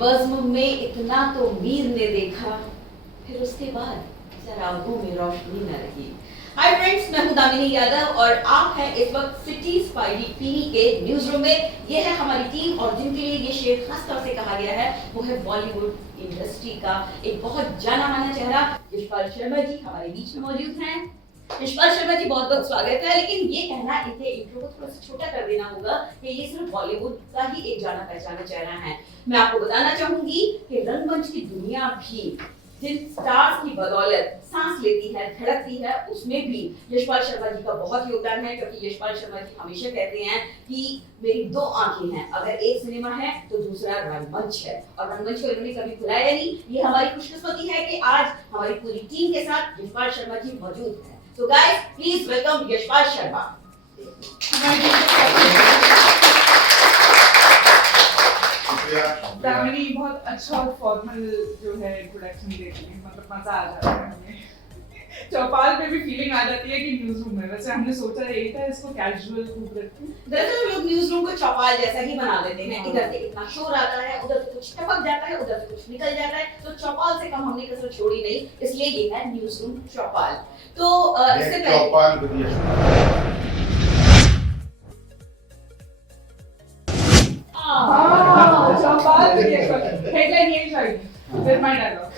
बज़्म में इतना तो मीर ने देखा, फिर उसके बाद चरागों में रोशनी न रही। हाय फ्रेंड्स, मैं हूं दामिनी यादव और आप हैं इस वक्त सिटी स्पाइडी टीवी के न्यूज रूम में। ये है हमारी टीम और जिनके लिए ये शेर खास तौर से कहा गया है वो है बॉलीवुड इंडस्ट्री का एक बहुत जाना माना चेहरा यशपाल शर्मा जी हमारे बीच में मौजूद हैं। यशपाल शर्मा जी बहुत बहुत स्वागत है। लेकिन ये कहना, इनके इंट्रो को थोड़ा सा छोटा कर देना होगा कि ये सिर्फ बॉलीवुड का ही एक जाना पहचाना चेहरा है। मैं आपको बताना चाहूंगी कि रंगमंच की दुनिया भी जिन स्टार्स की बदौलत सांस लेती है, धड़कती है, उसमें भी यशपाल शर्मा जी का बहुत योगदान है। क्योंकि यशपाल शर्मा जी हमेशा कहते हैं कि मेरी दो आंखें हैं, अगर एक सिनेमा है तो दूसरा रंगमंच है, और रंगमंच को इन्होंने कभी भुलाया नहीं। ये हमारी खुशकिस्मती है कि आज हमारी पूरी टीम के साथ यशपाल शर्मा जी मौजूद हैं। So guys, please welcome Yashpal Sharma. Damini बहुत अच्छा और फॉर्मल जो है इंट्रोडक्शन देती है, मतलब मजा आ जाता है हमें। चौपाल पे भी फीलिंग आ जाती है कि न्यूज रूम है। वैसे हमने सोचा यही था इसको कैजुअल रूप रखें। दरअसल हम लोग न्यूज रूम को चौपाल जैसा ही बना देते हैं। इधर से इतना शोर आता है, उधर से कुछ टपक जाता है, उधर से कुछ निकल जाता है, तो चौपाल से कम हमने कसर छोड़ी नहीं, इसलिए ये है न्यूज रूम चौपाल। तो इससे पहले चौपाल चौपाल हेडलाइन यही चाहिए, फिर माय डायलॉग।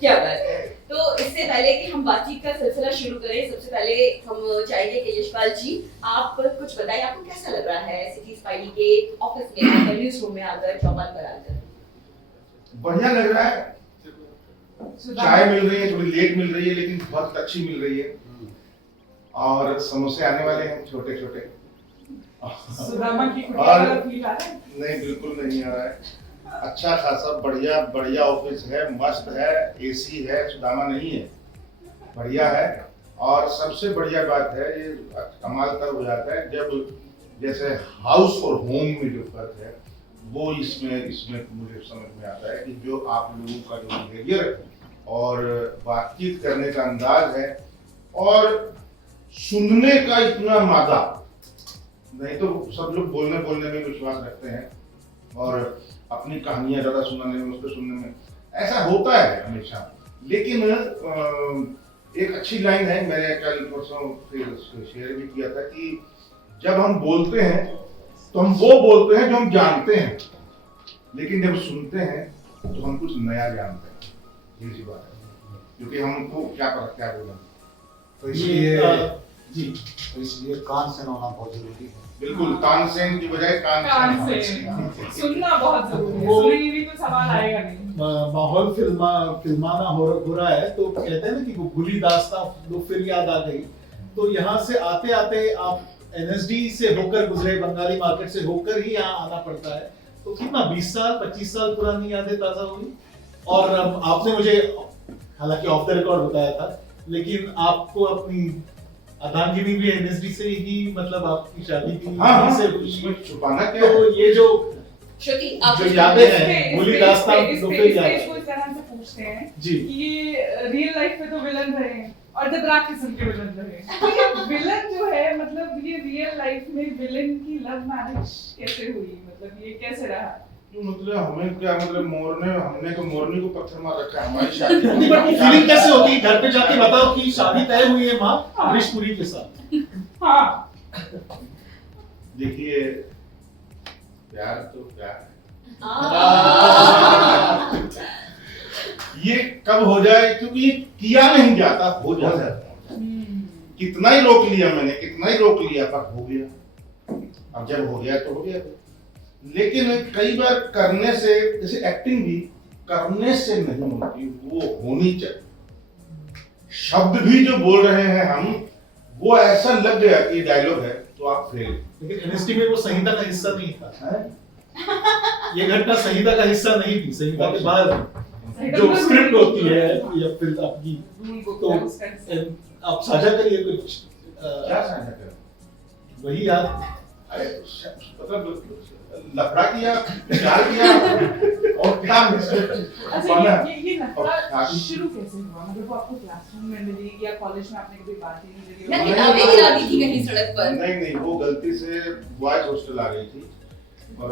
क्या बात है। तो इससे पहले कि हम बातचीत का सिलसिला शुरू करें, सबसे पहले हम चाहेंगे कि यशपाल जी आप कुछ बताइए, आपको कैसा लग रहा है सिटी स्पाइडी के ऑफिस में आकर, न्यूज रूम में आकर, चौपाल पर आकर? बढ़िया लग रहा है। चाय मिल रही है, थोड़ी लेट मिल रही है लेकिन बहुत अच्छी मिल रही है, और समोसे आने वाले हैं छोटे छोटे। सुदामा की कुटिया वाला फील आ रहा है? नहीं, बिल्कुल नहीं आ रहा है। अच्छा खासा बढ़िया बढ़िया ऑफिस है, मस्त है, एसी है, सुदामा नहीं है, बढ़िया है। और सबसे बढ़िया बात है, ये कमाल तब हो जाता है जब जैसे हाउस और होम में जो फर्क है वो इसमें मुझे समझ में आता है कि जो आप लोगों का जो बिहेवियर है और बातचीत करने का अंदाज है और सुनने का इतना मादा, नहीं तो सब लोग बोलने में विश्वास रखते हैं और अपनी कहानियां ज्यादा सुनाने में, उसको सुनने में ऐसा होता है हमेशा। लेकिन एक अच्छी लाइन है, मैंने कल परसों शेयर भी किया था कि जब हम बोलते हैं तो हम वो बोलते हैं जो हम जानते हैं, लेकिन जब सुनते हैं तो हम कुछ नया जानते हैं। यही सी बात है, क्योंकि हमको क्या पता क्या बोला। तो इसलिए तो इसलिए कान से होना बहुत जरूरी है। बिल्कुल, तानसेन की बजाय कान से सुनना बहुत जरूरी है। सुनेंगे भी तो सवाल आएगा नहीं। माहौल फिल्माना हो रहा है तो कहते हैं ना कि वो भूली दास्तां लोग फिर याद आ गई। तो यहाँ से आते आते आप एनएसडी से होकर गुजरे, बंगाली मार्केट से होकर ही यहाँ आना पड़ता है। तो कितना 20 साल 25 साल पुरानी यादें ताजा हुई। और आपने मुझे हालांकि ऑफ द रिकॉर्ड बताया था, लेकिन आपको अपनी अर्धांगिनी भी एनएसडी से ही, मतलब आपकी शादी की से इसमें छुपाना क्या तो है? ये जो आप यादें हैं, भूली दास्तां इसको इस तरह से पूछते हैं जी कि ये रियल लाइफ में तो विलन रहे हैं और जब रात किस्म के विलन रहे, तो ये विलन जो है, मतलब ये रियल लाइफ में विलन की लव मैरिज कैसे हुई, मतलब ये कैसे रहा? मतलब हमें क्या, मतलब हमने तो मोरनी को पत्थर मार रखा है हमारी शादी। फीलिंग कैसे होती है? घर पे जाके बताओ कि शादी तय हुई है माँ हरीश पुरी के साथ। हाँ, देखिए, प्यार तो प्यार है। ये कब हो जाए, क्योंकि ये किया नहीं जाता, हो जाता है। कितना ही रोक लिया मैंने, कितना ही रोक लिया, पर हो गया। अब जब हो गया तो हो गया। लेकिन कई बार करने से, जैसे एक्टिंग भी करने से नहीं होती, वो होनी चाहिए। शब्द भी जो बोल रहे हैं हम, वो ऐसा लग गया कि डायलॉग है तो आप फेल। लेकिन एनएसडी में वो संहिता का हिस्सा नहीं था। ये घटना संहिता का हिस्सा नहीं थी। संहिता के बाद जो स्क्रिप्ट होती है या फिर आपकी, तो आप साझा करिए कुछ। क्या साझा करें? वही याद, मतलब लफड़ा किया, प्यार किया और क्या अच्छा ये लफड़ा शुरू कैसे हुआ? मतलब वो आपको क्लासरूम में मिली या कॉलेज में आपने कभी बात ही नहीं करी? या किताबें गिरा दी थी कहीं सड़क पर? नहीं, वो गलती से बॉयज हॉस्टल आ गई थी, और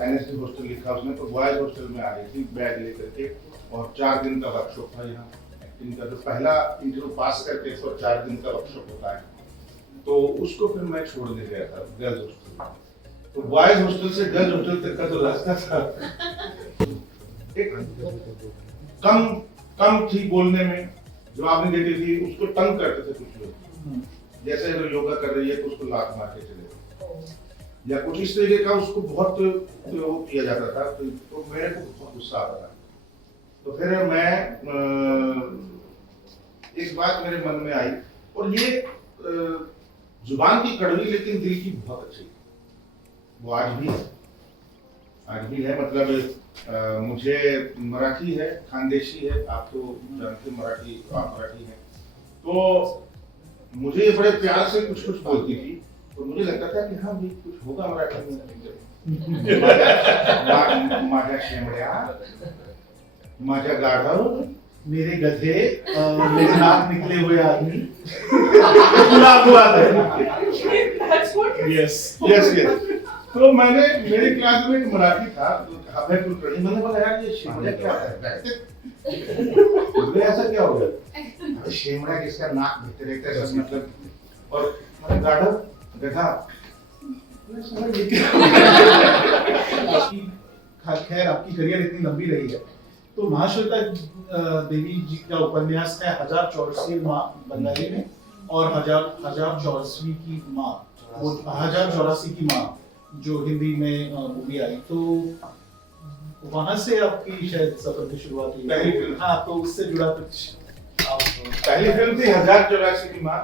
एनएसडी हॉस्टल लिखा उसने, तो बॉयज हॉस्टल में आ रही थी बैग लेकर के, और 4 दिन का वर्कशॉप था यहाँ एक्टिंग का। जो पहला इंटरव्यू पास करके तो 4 दिन का वर्कशॉप होता है, तो उसको फिर मैं छोड़ने गया था गर्ल्स हॉस्टल। तो बॉयज हॉस्टल से गर्ल्स हॉस्टल तक का जो रास्ता था, एक कम थी बोलने में, जो आपने देखी थी उसको तंग करते थे कुछ लोग, जैसे अगर योगा कर रही है तो उसको लात मार के चले, या कुछ इस तरीके का उसको बहुत वो किया जाता था, तो मेरे को बहुत गुस्सा आता था। तो फिर मैं एक बात मेरे मन में आई, और ये जुबान की कड़वी लेकिन दिल की बहुत अच्छी, वो आज भी है। मतलब मुझे मराठी है, खानदेशी है, आप तो जानते मराठी, आप मराठी हैं, तो मुझे ये बड़े प्यार से कुछ बोलती थी, तो मुझे लगता था कि हाँ भी कुछ होगा मराठी में। माझ्या शेमड्या, माझ्या गाढव, मेरे गधे, मेरे नाक निकले हुए आदमी, पूरा अनुवाद है। That's what yes. तो मेरी क्लास में एक मराठी था, तो हमें कुछ रही, मैंने बोला यार ये शेमड़ा क्या है, बोले ऐसा क्या हो गया, शेमड़ा किसका नाक भीतर रहता है, मतलब, और मैंने गाढ़ा देखा, खैर आपकी करियर इतनी लंबी रही है, तो महाश्वेता देवी जी का उपन्यास है 1084 माँ बंगाली में, और 1084 की माँ, वो 1084 की माँ जो हिंदी में मूवी आई, तो वहां से आपकी शायद सफर की शुरुआत हुई। पहली फिल्म, हाँ, तो उससे जुड़ा कुछ आप। पहली फिल्म थी 1084 की माँ।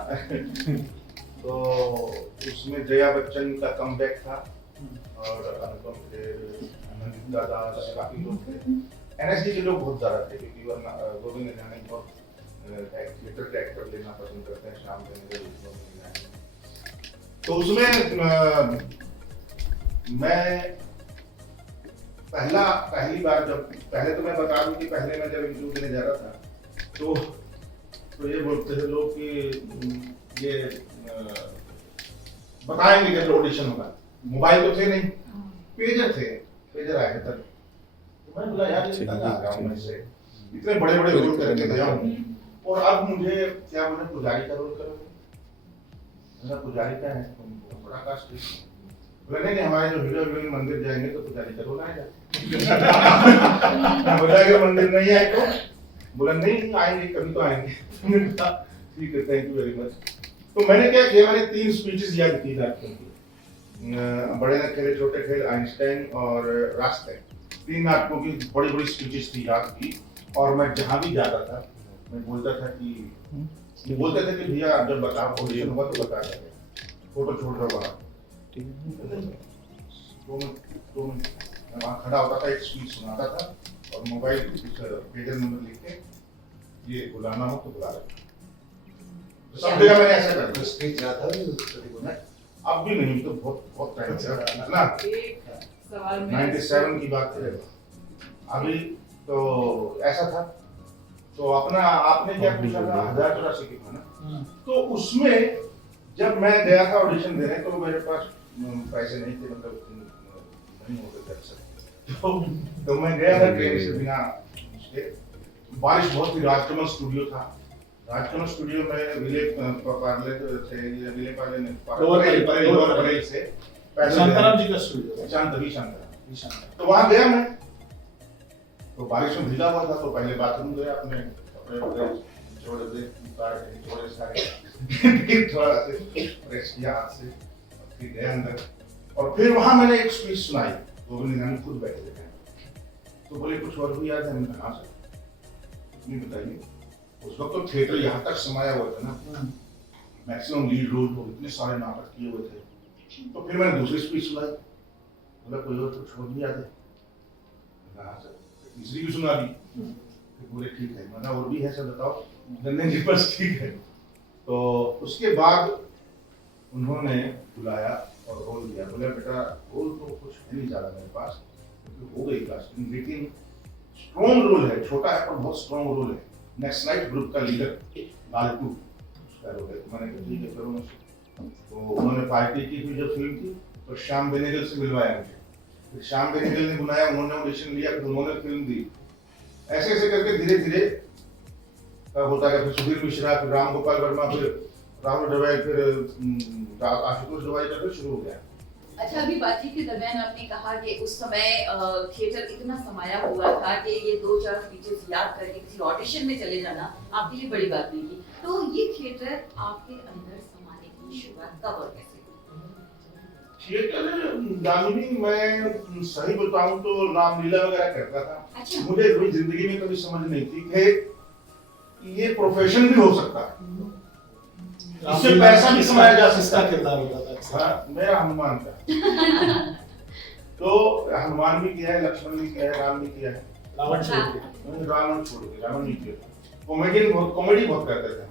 तो उसमें जया बच्चन का कमबैक था, और अनुपम खेर, नंदिता दास, काफी लोग थे। एनएसडी के लोग बहुत ज्यादा थे, क्योंकि वरना गोविंद निहलानी बहुत थिएटर के एक्टर लेना पसंद करते हैं, शाम के। तो उसमें मैं पहली बार जब, पहले तो मैं बता दूं कि पहले मैं जब इंटरव्यू देने जा रहा था, तो ये बोलते थे लोग कि ये बताएंगे जब ऑडिशन होगा। मोबाइल तो थे नहीं, पेजर आए थे तब। तो मैं बोला यार ये आ गया हूं मैं से, इतने बड़े रोल करके गया हूं, और अब मुझे क्या, मैंने पुजारी का रोल करोगे? मेरा पुजारी का है, तो बड़ा कास्ट है। बोला नहीं हमारे जो हीरो हीरोइन मंदिर जाएंगे तो पुजारी का रोल आएगा। बोला अगर मंदिर नहीं आए तो? बोला नहीं आएंगे, कभी तो आएंगे। मैंने कहा ठीक है, थैंक यू वेरी मच। तो मैंने क्या किया, मैंने 3 स्पीचेस याद की नाटकों की, बड़े न खेले छोटे खेल, आइंस्टाइन और रास्ते, 3 नाटकों की बड़ी स्पीचेस थी याद की। और मैं जहाँ भी जाता था मैं बोलता था कि बोलते थे कि भैया जब बताओ ऑडिशन हुआ तो बता देंगे, फोटो छोड़ रहा वहाँ 2 मिनट मैं वहाँ खड़ा होता था, एक स्पीच सुनाता था, और मोबाइल पेजर नंबर लिख के ये बुलाना हो तो बुला लेना। सब जगह मैंने ऐसा कर स्टेज जाता है। अब भी नहीं, तो बहुत टाइम से ना, एक सवाल में 97 की बात है अभी, तो ऐसा था। तो अपना आपने क्या पूछा था, 1084 की था ना, तो उसमें जब मैं गया था ऑडिशन देने, तो मेरे पास पैसे नहीं थे, मतलब नहीं होते थे अक्सर। तो मैं गया था ट्रेन से बिना उसके, बारिश बहुत थी, राजकमल स्टूडियो था, राजकमल स्टूडियो में विले पार्ले थे, ये विले पार्ले ने लोअर परेल से शांताराम जी का स्टूडियो, शांत। तो वहां गया मैं, तो बारिश में भीगा हुआ था, तो पहले बाथरूम गया, अपने कपड़े छोड़ दे, उतार के छोड़े सारे, फिर थोड़ा से फ्रेश किया हाथ से, फिर गया अंदर, और फिर वहां मैंने एक स्पीच सुनाई, गोविंद निहलानी खुद बैठे थे। तो बोले कुछ और भी याद है? मैंने कहा सर नहीं बताइए। उस वक्त तो थिएटर यहाँ तक समाया हुआ था ना, मैक्सिमम लीड रोल हो, इतने सारे नाटक किए हुए थे। तो फिर मैंने दूसरी स्पीच सुनाई, बोला कोई और कुछ और भी याद है? हाँ सर। तीसरी भी सुना दी, फिर बोले ठीक है, मैंने और भी है सर बताओ, गन्ने जी बस ठीक है। तो उसके बाद उन्होंने बुलाया और रोल दिया, बोले बेटा रोल तो कुछ है नहीं ज़्यादा मेरे पास, क्योंकि हो गई कास्टिंग, लेकिन स्ट्रॉन्ग रोल है, छोटा है पर बहुत स्ट्रॉन्ग रोल है, नेक्स्ट नाइट ग्रुप का लीडर लालटू उसका रोल है। तो मैंने कहा ठीक है करो मुझसे। तो उन्होंने पार्टी की थी जो फिल्म थी, तो श्याम बेनेगल से मिलवाया मुझे, फिर श्याम बेनेगल ने बुलाया, उन्होंने ऑडिशन लिया, फिर उन्होंने फिल्म दी। ऐसे ऐसे करके धीरे धीरे होता गया। फिर सुधीर मिश्रा, फिर राम गोपाल वर्मा, फिर राहुल डवेल, फिर आशुतोष दवाई का फिर शुरू हो गया। अच्छा, अभी बातचीत के दरमियान आपने कहा कि उस समय थिएटर इतना समाया हुआ था कि ये 2-4 स्पीचेस याद करके किसी ऑडिशन में चले जाना आपके लिए बड़ी बात नहीं थी। तो ये थिएटर आपके अंदर समाने की शुरुआत कब और कैसे हुई? थिएटर दामिनी, मैं सही बताऊं तो रामलीला वगैरह करता था। अच्छा। मुझे कभी जिंदगी में कभी समझ नहीं थी कि ये प्रोफेशन भी हो सकता है, इससे पैसा भी कमाया जा सकता है। किरदार होता था। हाँ, मेरा हनुमान था। तो हनुमान भी किया है, लक्ष्मण भी किया है, राम भी किया है। रावण छोड़ के। रावण छोड़ के, रावण नहीं किया। कॉमेडी बहुत करते थे हम।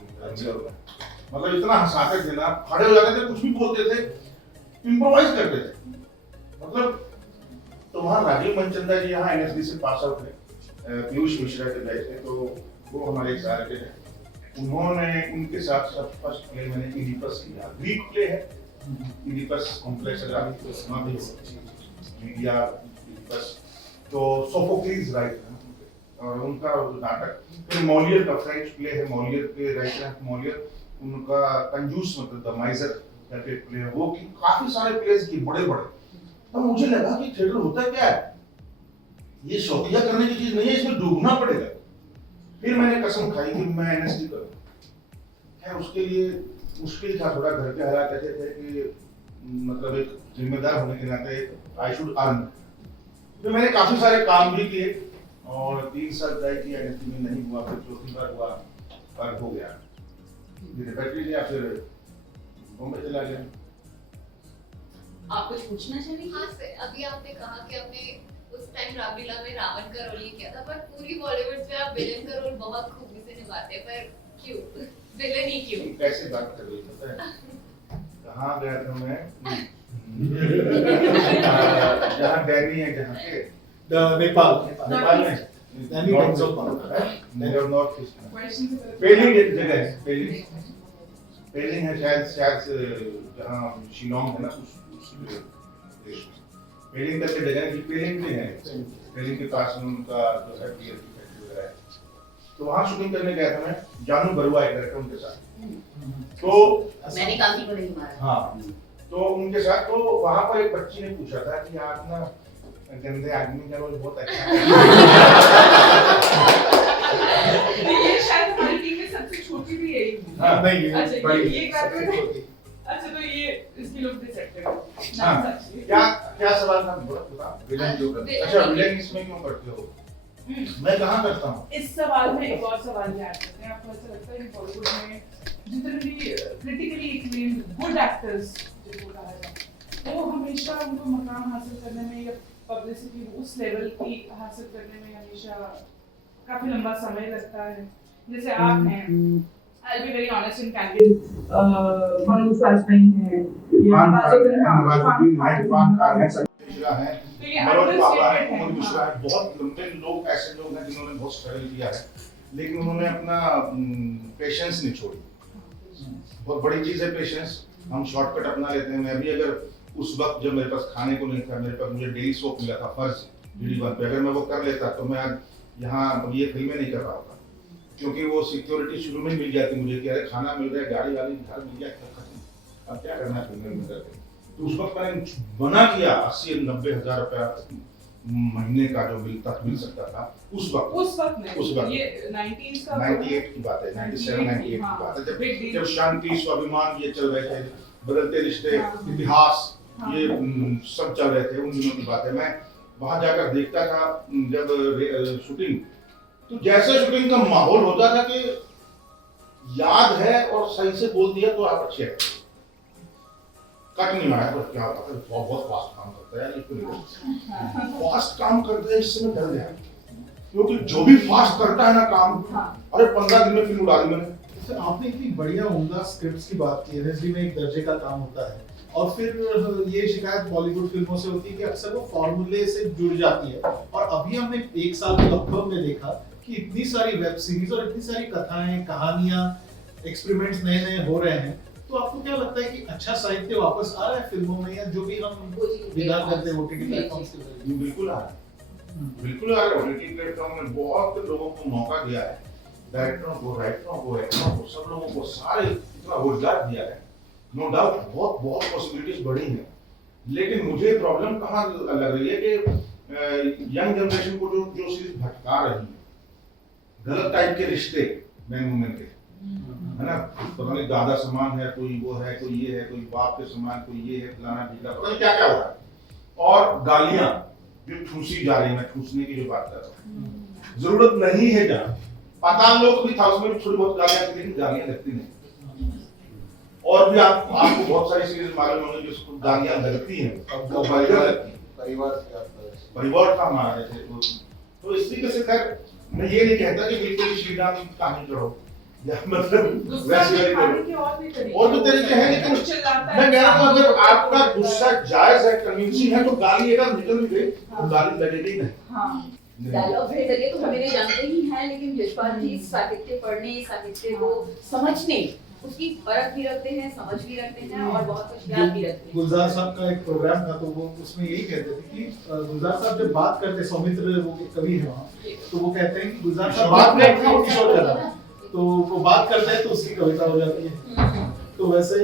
मतलब इतना हंसाते थे ना, खड़े हो जाते थे, कुछ भी बोलते थे, इम्प्रोवाइज करते थे। मतलब तो वहाँ राजीव मनचंदा जी यहाँ एनएसडी से पास आउट थे, पीयूष मिश्रा के बैच थे, तो वो हमारे एक साल के थे। उन्होंने उनके साथ फर्स्ट प्ले मैंने इडिपस किया। ग्रीक प्ले है, इडिपस कॉम्प्लेक्स अगर आपको सुना भी हो, मीडिया इडिपस, तो सोफोक्लीज राइट है और उनका नाटक। फिर मॉलियर का फ्रेंच प्ले है, मॉलियर के राइटर है मॉलियर, उनका कंजूस मतलब द माइजर करके प्ले है, वो की काफी सारे प्लेस की बड़े बड़े। तो मुझे लगा कि थिएटर होता क्या है, ये शौकिया करने की चीज नहीं है, इसमें डूबना पड़ेगा। फिर मैंने कसम खाई कि मैं एनएसडी करूं। खैर उसके लिए मुश्किल था थोड़ा, घर के हालात ऐसे थे कि मतलब एक जिम्मेदार होने के नाते आई शुड अर्न। तो मैंने काफी सारे काम भी किए और 3 साल ट्राई किया, एनएसडी में नहीं हुआ, फिर चौथी बार हुआ, पर हो गया। बैटरी लिया, फिर बॉम्बे चला गया। आप कुछ पूछना चाहेंगे? हाँ सर, अभी आपने कहा कि आपने उस टाइम रामलीला में रावण का रोल ही किया था, पर पूरी बॉलीवुड में आप विलेन का रोल बहुत खूबी से निभाते हैं, पर क्यों विलेन ही क्यों? कैसे बात कर रही पता है? कहाँ गया था मैं? जहाँ डैनी है, जहाँ के नेपाल में नॉर्थ ईस्ट में पेलिंग एक जगह है, पेलिंग है शायद जहाँ शिलोंग है ना, उस देश में पेलिंग करके जगह है, पेलिंग में है, पेलिंग के पास में उनका जो है बियर की फैक्ट्री वगैरह है। तो वहाँ शूटिंग करने गया था मैं, जानू बरुआ एक डायरेक्टर उनके साथ। तो मैंने काफी को नहीं मारा। हाँ, तो उनके साथ, तो वहाँ पर एक बच्ची ने पूछा था कि आप ना गंदे आदमी का रोल बहुत अच्छा है। ये शायद हमारी टीम में सबसे छोटी भी यही है। हाँ, नहीं ये अच्छा, बड़ी ये बात है। सबसे अच्छा, तो ये इसकी लुक दे सकते हो। हाँ, क्या सवाल था बता। विलेन जो करते, अच्छा विलेन इसमें क्यों करते हो? मैं कहाँ करता हूँ? इस सवाल में एक और सवाल भी ऐड करते हैं। आपको ऐसा लगता है कि बॉलीवुड में जितने भी क्रिटिकली एक्लेम्ड गुड एक्टर्स जिनको कहा जाए, वो हमेशा उनको मकाम हासिल करने में या पब्लिसिटी उस लेवल की हासिल करने में हमेशा काफी लंबा समय लगता है। जैसे आप हैं, I'll be very honest and candid, Manoj Vajpayee हैं, बहुत लंबे लोग, ऐसे लोग हैं जिन्होंने बहुत स्ट्रगल किया है, लेकिन उन्होंने अपना पेशेंस नहीं छोड़ी। बहुत बड़ी चीज है पेशेंस। हम शॉर्टकट अपना लेते हैं। मैं भी अगर उस वक्त जब मेरे पास खाने को नहीं था, मेरे पास मुझे डेली सोप मिला था फर्ज DD1 पे, अगर मैं वो कर लेता तो मैं आज यहाँ ये फिल्में नहीं कर रहा होता, क्योंकि वो सिक्योरिटी शुरू में मिल जाती मुझे कि अरे खाना मिल रहा है, गाड़ी वाली घर मिल गया, अब क्या करना है फिल्में में करके। तो उस वक्त मैंने मना किया। 80-90 हज़ार रुपया महीने का जो मिल सकता था उस वक्त में, उस वक्त। ये 90s का 98 की बात है, 97-98 की बात है, जब शांति स्वाभिमान ये चल रहे थे, बदलते रिश्ते, इतिहास ये सब चल रहे थे, उन दिनों की बात है। मैं वहां जाकर देखता था जब शूटिंग, तो जैसे शूटिंग का माहौल होता था कि याद है और सही से बोल दिया तो आप अच्छे हैं, कट नहीं आया तो क्या होता है, बहुत फास्ट काम करता है, लेकिन फास्ट काम करता है इससे मैं डर गया, क्योंकि जो भी फास्ट करता है ना काम, अरे 15 दिन में फिल्म उड़ा दी मैंने। आपने इतनी बढ़िया उम्दा स्क्रिप्ट्स की बात की, एनएसडी में एक दर्जे का काम होता है, और फिर ये शिकायत बॉलीवुड फिल्मों से होती है कि अक्सर वो फॉर्मूले से जुड़ जाती है। और अभी हमने 1 साल के लगभग में देखा कि इतनी सारी वेब सीरीज और इतनी सारी कथाएं, कहानियां, एक्सपेरिमेंट्स नए नए हो रहे हैं, तो आपको क्या लगता है कि अच्छा साहित्य वापस आ रहा है फिल्मों में, या जो भी हम विदा करते हैं ओटीटी प्लेटफॉर्म्स के जरिए? बिल्कुल आ रहा है, बिल्कुल आ रहा है। ओटीटी प्लेटफॉर्म ने बहुत लोगों को मौका दिया है, डायरेक्टरों को, राइटरों को, एक्टरों को, सब लोगों को सारे इतना रोजगार दिया है। नो डाउट बहुत बहुत पॉसिबिलिटीज बढ़ी हैं, लेकिन मुझे प्रॉब्लम कहाँ लग रही है कि यंग जनरेशन को जो चीज भटका रही है, गलत टाइप के रिश्ते मैन वुमेन के, है ना, पता नहीं दादा समान है, कोई वो है, कोई ये है, कोई बाप के समान, कोई ये है, फलाना ढीला, पता नहीं क्या क्या हो रहा है। और गालियां जो ठूसी जा रही है, मैं ठूसने की जो बात कर रहा हूँ, जरूरत नहीं है जहाँ पाताल लोग भी था, उसमें भी थोड़ी बहुत गालियां थी, लेकिन गालियां लगती नहीं। और भी आपको बहुत सारी सीरीज मालूम होंगी जिसको गालियां लगती हैं, वो परिवार का हमारा जैसे तो इस तरीके से। खैर मैं ये नहीं कहता कि बिल्कुल श्री राम कहानी करो या मतलब वैसे वाली करो, और भी तरीके हैं, लेकिन मैं कह रहा हूँ अगर आपका गुस्सा जायज है, कन्विंसिंग है, तो गाली अगर निकल भी गई तो गाली लगेगी नहीं। डायलॉग के जरिए तो हम इन्हें जानते ही हैं, लेकिन यशपाल जी साहित्य पढ़ने, साहित्य को समझने, उसकी परख भी रखते हैं, समझ भी रखते हैं और बहुत कुछ ज्ञान भी रखते हैं। गुलजार साहब का एक प्रोग्राम था, तो वो उसमें यही कहते थे कि गुलजार साहब जब बात करते, सौमित्र वो कवि है वहाँ, तो वो कहते हैं कि गुलजार साहब बात करते हैं, किशोर कर रहा है, तो वो बात करते हैं तो उसकी कविता हो जाती है, तो वैसे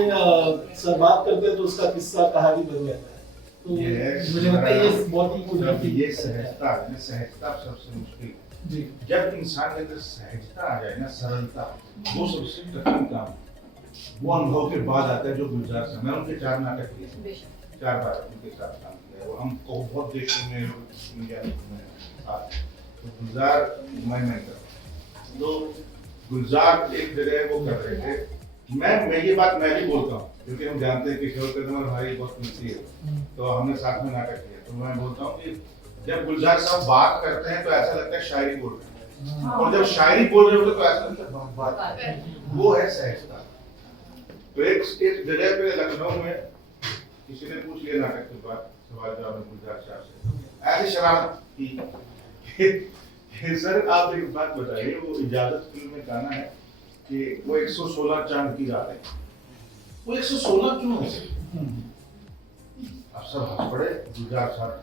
सर बात करते हैं तो उसका किस्सा कहानी बन जाता है। तो मुझे लगता है ये बहुत ही कुदरती ये सहजता है, सहजता सबसे मुश्किल है जी। जब इंसान के अंदर सहजता आ जाए ना, सरलता, वो सबसे कठिन काम है। वो अनुभव के बाद आता है जो गुलजार साहब, मैं उनके 4 नाटक किए, 4 बार उनके साथ काम किया, वो हमको बहुत देखने में तो गुलजार मैं कर, तो गुलजार एक जगह वो कर रहे थे, मैं ये बात मैं भी बोलता हूँ क्योंकि हम जानते हैं किशोर कदम भाई बहुत मिलती है, तो हमने साथ में नाटक किया, तो मैं बोलता हूँ कि जब गुलजार साहब बात करते हैं तो ऐसा लगता है शायरी बोल रहे हैं, और जब शायरी बोल रहे होते तो ऐसा लगता है बात, वो है सहजता। तो एक जगह पे लखनऊ में किसी ने पूछ लिया नाटक के बाद सवाल जवाब में गुलजार साहब से ऐसी शरारत की, सर आप एक बात बताइए, वो इजाजत फिल्म में गाना है कि वो 116 चांद की रात है, वो 116 क्यों है? अब सब हंस पड़े, गुलजार साहब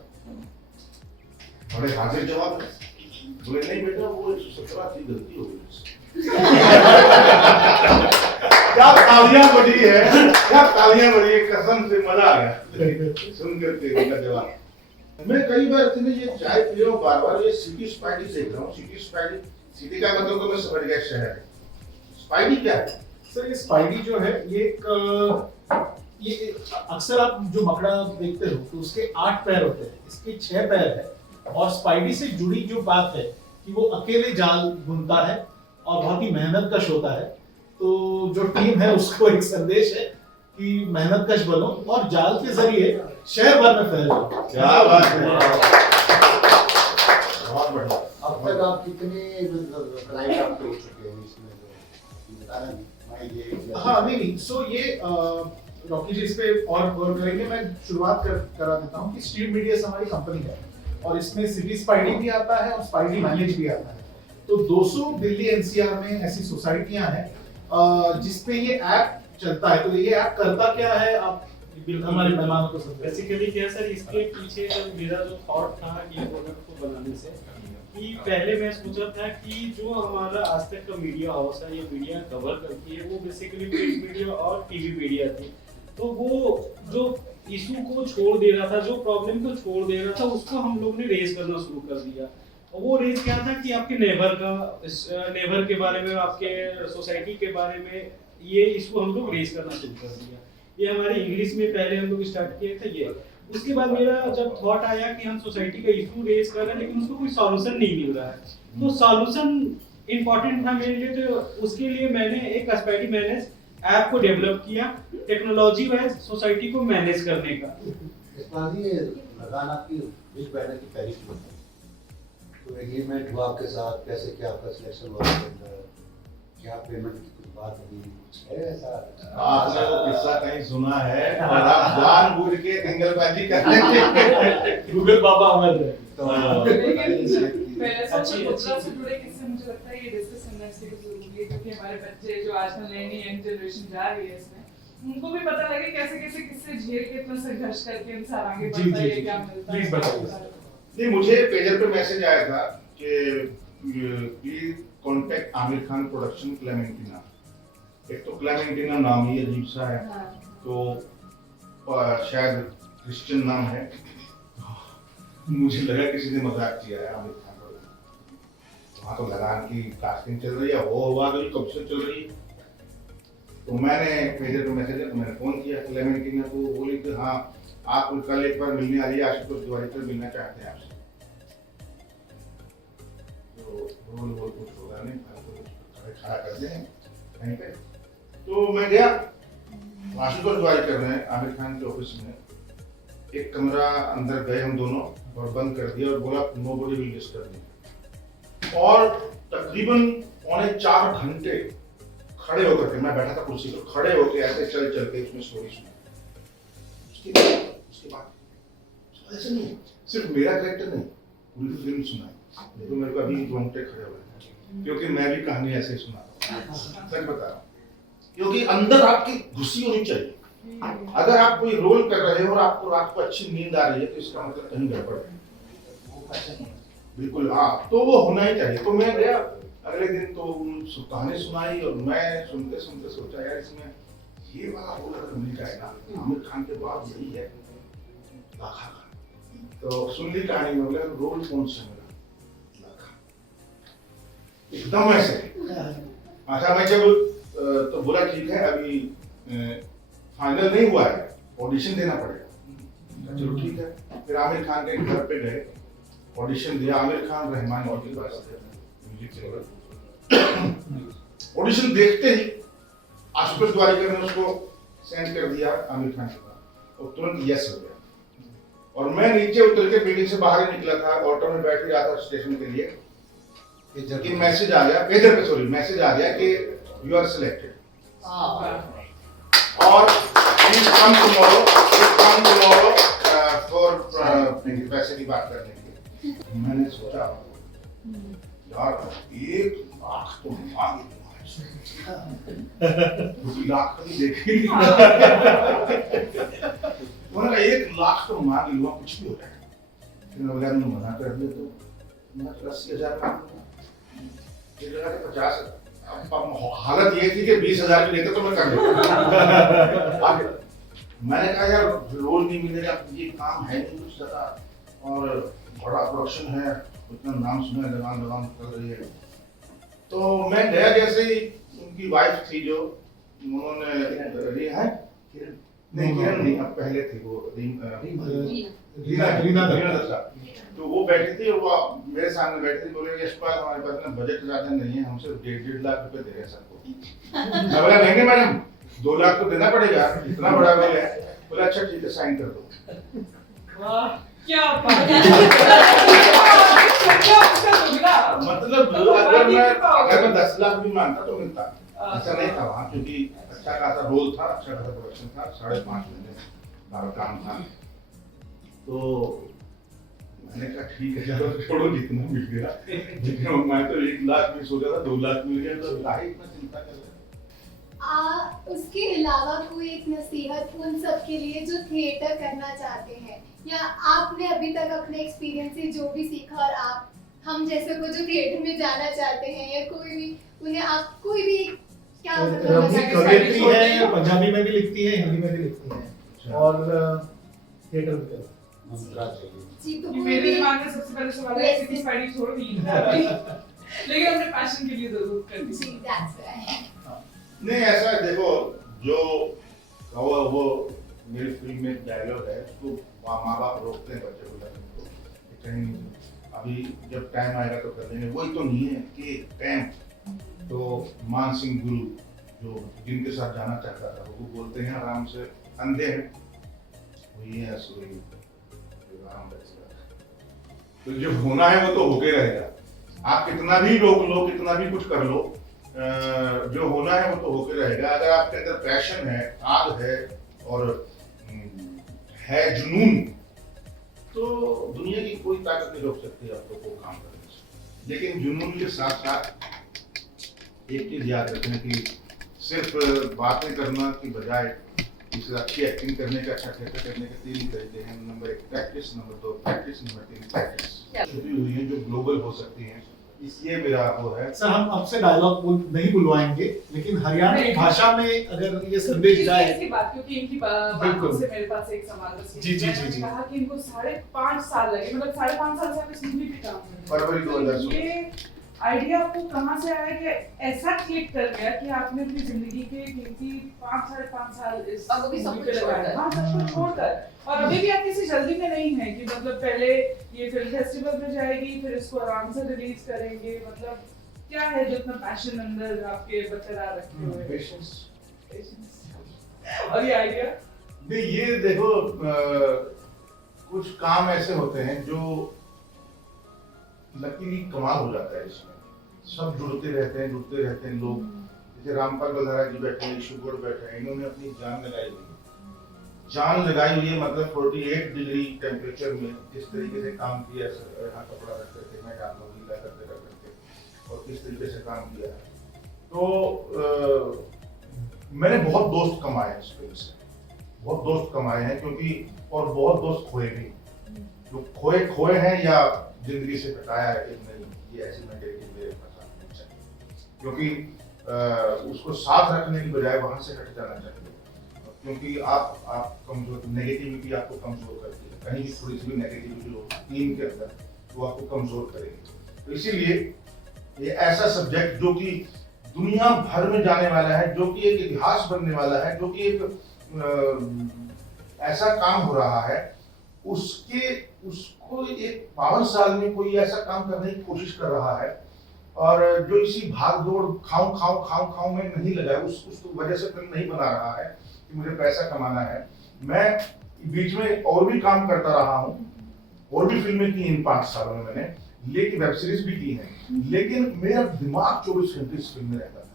बड़े हाजिर जवाब बोले नहीं बेटा वो 117 की गलती हो गई। क्या तालियां बजी है, क्या तालियां बजी है, कसम से मजा आ गया सुनकर तेरे का जवाब। मैं कई बार इतने ये चाय पी रहा हूँ बार-बार, ये सिटी स्पाइडी देख रहा हूँ, सिटी स्पाइडी, सिटी का मतलब तो मैं समझ गया शहर है, स्पाइडी क्या है? सर ये स्पाइडी जो है ये अक्सर आप जो मकड़ा देखते हो तो उसके 8 पैर होते हैं, इसके 6 पैर है, और स्पाइडी से जुड़ी जो बात है कि वो अकेले जाल बुनता है और बहुत ही मेहनत कश होता है, तो जो टीम है उसको एक संदेश है कि मेहनत कश बनो और जाल के जरिए शहर भर में फैल जाओ। क्या बात है, बहुत बढ़िया। अब तक आप कितने क्लाइंट आप हो चुके हैं इसमें जो बता रहे हैं? हाँ नहीं, सो ये रॉकी जी इस पे और गौर करेंगे, मैं शुरुआत करा देता हूँ कि स्ट्रीट मीडिया हमारी कंपनी है और इसमें सिटी स्पाइडी भी आता है और स्पाइडी मैनेज भी आता है। तो 200 दिल्ली एनसीआर में ऐसी सोसाइटियां हैं जिसपे ये ऐप चलता है। तो ये ऐप करता क्या है, आप हमारे मेहमानों को समझाइए। बेसिकली क्या सर, इसके पीछे मेरा जो थॉट था ये प्रोडक्ट को बनाने से, कि पहले मैं सोच रहा था कि जो हमारा आज तक का मीडिया हाउस है, ये मीडिया कवर करती है, वो बेसिकली प्रिंट मीडिया और टीवी मीडिया थी, तो वो जो इशू को छोड़ दे रहा था, जो प्रॉब्लम को छोड़ दे रहा था, उसको हम लोग ने रेज करना शुरू कर दिया। और वो रेज क्या था कि आपके नेबर के बारे में, आपके सोसाइटी के बारे में ये इशू हम लोग रेज करना शुरू कर दिया। ये हमारे इंग्लिश में पहले हम लोग स्टार्ट किए थे ये। उसके बाद मेरा जब थॉट आया कि हम सोसाइटी का इशू रेज कर रहे हैं लेकिन उसको कोई सॉल्यूशन नहीं मिल रहा है, तो सॉल्यूशन इंपॉर्टेंट था मेरे लिए, तो उसके लिए मैंने एक स्पाइडी मैनेज ऐप को डेवलप किया, टेक्नोलॉजी वाइज सोसाइटी को मैनेज करने का। ये लगान आपकी विश बैनर की पहली फिल्म है, तो एग्रीमेंट हुआ आपके साथ, कैसे क्या आपका सिलेक्शन हुआ, क्या पेमेंट की कुछ बात हुई, कुछ है ऐसा? आपने वो किस्सा कहीं सुना है और आप जानबूझ के दंगलबाजी कर रहे हैं? गूगल बाबा हमारे तो से जुड़े किस्से मुझे लगता है ये डिस्कस करना इसलिए जरूरी है क्योंकि हमारे बच्चे जो आजकल नई यंग जनरेशन जा रही है इसमें, उनको भी पता लगे कैसे कैसे किससे झेल के इतना संघर्ष करके इंसान आगे जी, बढ़ता जी, है, जी, क्या जी। मिलता Please है। बताइए। नहीं, मुझे पेजर पे मैसेज आया था कि please contact Aamir Khan production Clementina. एक तो क्लेमेंटिना नाम ही अजीब सा है, तो शायद क्रिश्चियन नाम है। मुझे लगा किसी ने मजाक किया है आमिर खान पर। वहाँ तो लगान की कास्टिंग चल रही है, वो हुआ तो कब से चल रही है। तो मैंने पेजर पे मैसेज है तो मैंने फोन किया क्लेमेंटिना को, बोली कि हाँ आप कल एक बार मिलने आ रही है, आशुतोष तिवारी पर मिलना चाहते हैं आपसे। तो रोल कुछ होगा नहीं, खड़ा कर दें कहीं पे। तो मैं गया, आशुतोष तिवारी कर रहे हैं आमिर खान के ऑफिस में। एक कमरा अंदर गए हम दोनों और बंद कर दिया और बोला नोबडी विल डिस्टर्ब मी। और तकरीबन 3.25 घंटे खड़े होकर के, मैं बैठा था कुर्सी पर, खड़े होकर ऐसे चल के उसमें स्टोरी सुनी। उसके बाद ऐसे नहीं, सिर्फ मेरा कैरेक्टर नहीं, पूरी फिल्म सुनाई। तो मेरे को अभी रोंगटे खड़े हुए हैं, क्योंकि मैं भी कहानी ऐसे ही सुनाता हूँ, सच बता रहा हूँ। क्योंकि अंदर आपकी घुसी होनी चाहिए। अगर आप कोई रोल कर रहे हो और आपको रात को अच्छी नींद आ रही है तो इसका मतलब कहीं गड़बड़ है। बिल्कुल हाँ, तो वो होना ही चाहिए। तो मैं गया अगले दिन, तो कहानी सुनाई और मैं सुनते सुनते सोचा यार इसमें ये वाला रोल अगर मिल जाए ना, आमिर खान के बाद यही है लाखा खान। तो सुन ली कहानी में, बोला रोल कौन सा मिला, लाखा। एकदम ऐसे। अच्छा मैं जब तो बोला ठीक है अभी फाइनल नहीं हुआ है, ऑडिशन देना पड़ेगा। चलो ठीक है। फिर आमिर खान के घर पे गए, ऑडिशन दिया। आमिर खान रहमान के पास ऑडिशन देखते ही आशुतोष तिवारी ने उसको सेंड कर दिया आमिर खान के पास, और तुरंत यस हो गया। और मैं नीचे उतर के बिल्डिंग से बाहर ही निकला था, ऑटो में बैठ ही रहा था स्टेशन के लिए कि मैसेज आ गया, पेजर पे सॉरी मैसेज आ गया कि यू आर सिलेक्टेड और प्लीज कम टुमारो फॉर पैसे की बात करने के लिए। मैंने सोचा यार 1 लाख तो मांग लाख कभी देखे नहीं। मैंने 1 लाख तो मांग लूंगा, कुछ भी हो जाएगा। फिर मैं बोला मना कर दिया तो मैं 80,000 मांगूंगा, ये जगह 50,000। हालत ये थी कि 20,000 भी लेते तो मैं कर लेता। मैंने कहा यार रोल नहीं मिलेगा, ये काम है नहीं कुछ जगह और बड़ा प्रोडक्शन है, इतना नाम सुना है, लगान कर रही है। तो मैं गया, जैसे ही उनकी वाइफ थी जो उन्होंने किरण नहीं, अब पहले थी वो रीना दत्ता। तो वो बैठी थी और वो मेरे सामने बैठी थी, बोले यशपाल हमारे पास ना बजट ज्यादा नहीं है, हम सिर्फ 1.5 लाख रुपए दे रहे हैं सबको। मैं बोला नहीं मैडम 2 लाख तो देना पड़ेगा, इतना बड़ा रोल है। बोला अच्छा ठीक है साइन कर दो। वाह क्या बात है। मतलब अगर मैं 10 लाख भी मांगता तो मिलता, ऐसा नहीं था वहाँ, क्योंकि अच्छा खासा रोल था, अच्छा खासा प्रोडक्शन था, 5.5 महीने का काम था। तो मैंने कहा ठीक है चलो छोड़ो, जितना मिल गया। जितना मैं तो 1 लाख भी सोचा था, 2 लाख मिल गया तो काहे इतना चिंता कर रहे। उसके अलावा कोई एक नसीहत उन सब के लिए जो थिएटर करना चाहते हैं, या आपने अभी तक अपने एक्सपीरियंस से जो भी सीखा और आप हम जैसे को जो थिएटर में जाना चाहते हैं, या कोई भी उन्हें आप कोई भी क्या रवि कवियत्री है, पंजाबी में भी लिखती है, हिंदी में भी लिखती है और थिएटर में भी। जी तो मेरे दिमाग में सबसे पहले सवाल है सिटी स्पाइडी छोड़ दी लेकिन अपने पैशन के लिए जरूर कर दी। जी दैट्स राइट। नहीं ऐसा है, देखो जो वो मेरी फिल्म में डायलॉग है, तो माँ बाप रोकते हैं बच्चे को कहीं अभी जब टाइम आएगा तो कर लेंगे, वही तो नहीं है कि टाइम। तो मान सिंह गुरु जो जिनके साथ जाना चाहता था वो बोलते हैं आराम से अंधे हैं, वही है असुरी राम। तो जो होना है वो तो होके रहेगा, आप कितना भी रोक लो, कितना भी कुछ कर लो, जो होना है वो तो होके रहेगा। अगर आपके अंदर पैशन है, आग है और है जुनून, तो दुनिया की कोई ताकत नहीं रोक सकती आपको वो काम करने से। लेकिन जुनून के साथ साथ एक चीज याद रखना कि सिर्फ बातें करना की बजाय जिसे अच्छी एक्टिंग करने का, अच्छा थिएटर करने के 3 तरीके हैं। Number 1 practice, number 2 practice, number 3 practice. छुपी हुई है जो ग्लोबल हो सकती हैं, ये मेरा वो है। सर हम आपसे डायलॉग नहीं बुलवाएंगे, लेकिन हरियाणवी भाषा में अगर ये संदेश जाए। इसकी बात, क्योंकि इनकी बातों से मेरे पास एक सवाल बस ये जी। कहा कि इनको 5.5 साल लगे, मतलब 5.5 साल से आप इस मूवी पे काम कर रहे हैं। फरवरी 2016। ये आइडिया आपको कहाँ से आया कि ऐसा क्लिक कर गया कि आपने अपनी जिंदगी के कीमती 5-5.5 साल इस और वो भी सब मूवी कुछ पे लगाए? छोड़कर। हाँ, सब कुछ छोड़कर। और अभी भी आप किसी जल्दी में नहीं है कि मतलब पहले ये फिल्म फेस्टिवल में जाएगी, फिर इसको आराम से रिलीज करेंगे, मतलब क्या है जो इतना पैशन अंदर आपके बरकरार रखे हुए? पेशेंस। और ये आइडिया नहीं, ये देखो कुछ काम ऐसे होते हैं जो लकीली कमाल हो जाता है। इसमें सब जुड़ते रहते हैं लोग। जैसे रामपाल बलधारा जी बैठे हैं, ईशु बैठे हैं, इन्होंने अपनी जान लगाई हुई है, मतलब 48 डिग्री टेम्परेचर में जिस तरीके से काम किया, यहाँ कपड़ा रख करके, मैं डाल गीला करके और किस तरीके से काम किया है। तो मैंने बहुत दोस्त कमाए इस फिल्म से, बहुत दोस्त कमाए हैं, क्योंकि और बहुत दोस्त खोए भी, जो खोए हैं या जिंदगी से कटाया है कि नहीं ये ऐसी मेंटेलिटी मेरे पास नहीं चाहिए, क्योंकि उसको साथ रखने की बजाय वहां से हट जाना चाहिए, क्योंकि आप कमजोर, नेगेटिविटी आपको कमजोर करती है। कहीं भी थोड़ी सी भी नेगेटिविटी हो टीम के अंदर तो आपको कमजोर करेगी। तो इसीलिए ये ऐसा सब्जेक्ट जो कि दुनिया भर में जाने वाला है, जो कि एक इतिहास बनने वाला है, जो कि एक ऐसा काम हो रहा है, उसको एक 52 साल में कोई ऐसा काम करने की कोशिश कर रहा है, और जो इसी भाग दौड़ खाऊं में नहीं लगा है, उस वजह से फिल्म नहीं बना रहा है कि मुझे पैसा कमाना है। मैं बीच में और भी काम करता रहा हूँ, और भी फिल्में की इन 5 सालों में मैंने, लेकिन वेब सीरीज भी की है, लेकिन मेरा दिमाग 24 घंटे इस फिल्म में रहता था।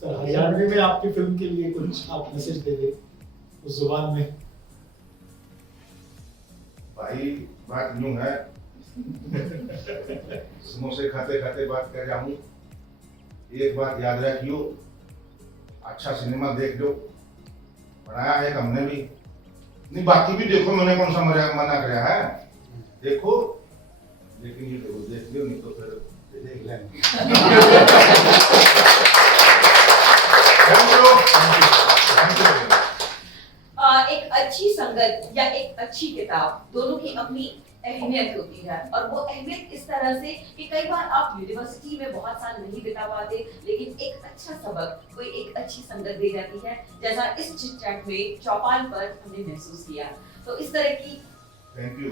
सर हरियाणवी में आपकी फिल्म के लिए कुछ आप मैसेज दे दे उस जुबान में। भाई बात यूं है, समोसे खाते खाते बात कर रहा हूँ। एक बात याद रखियो, अच्छा सिनेमा देख लो, बनाया है हमने भी, नहीं बाकी भी देखो, मैंने कौन सा मना किया है, देखो, लेकिन ये देखो देख लियो, नहीं तो फिर देख लेंगे। एक अच्छी संगत या एक अच्छी किताब, दोनों की अपनी अहमियत होती है, और वो अहमियत इस तरह से कि कई बार आप यूनिवर्सिटी में बहुत साल नहीं बिता पाते, लेकिन एक अच्छा सबक कोई एक अच्छी संगत दे जाती है, जैसा इस चिट चैट में चौपाल पर हमने महसूस किया। तो इस तरह की थैंक यू।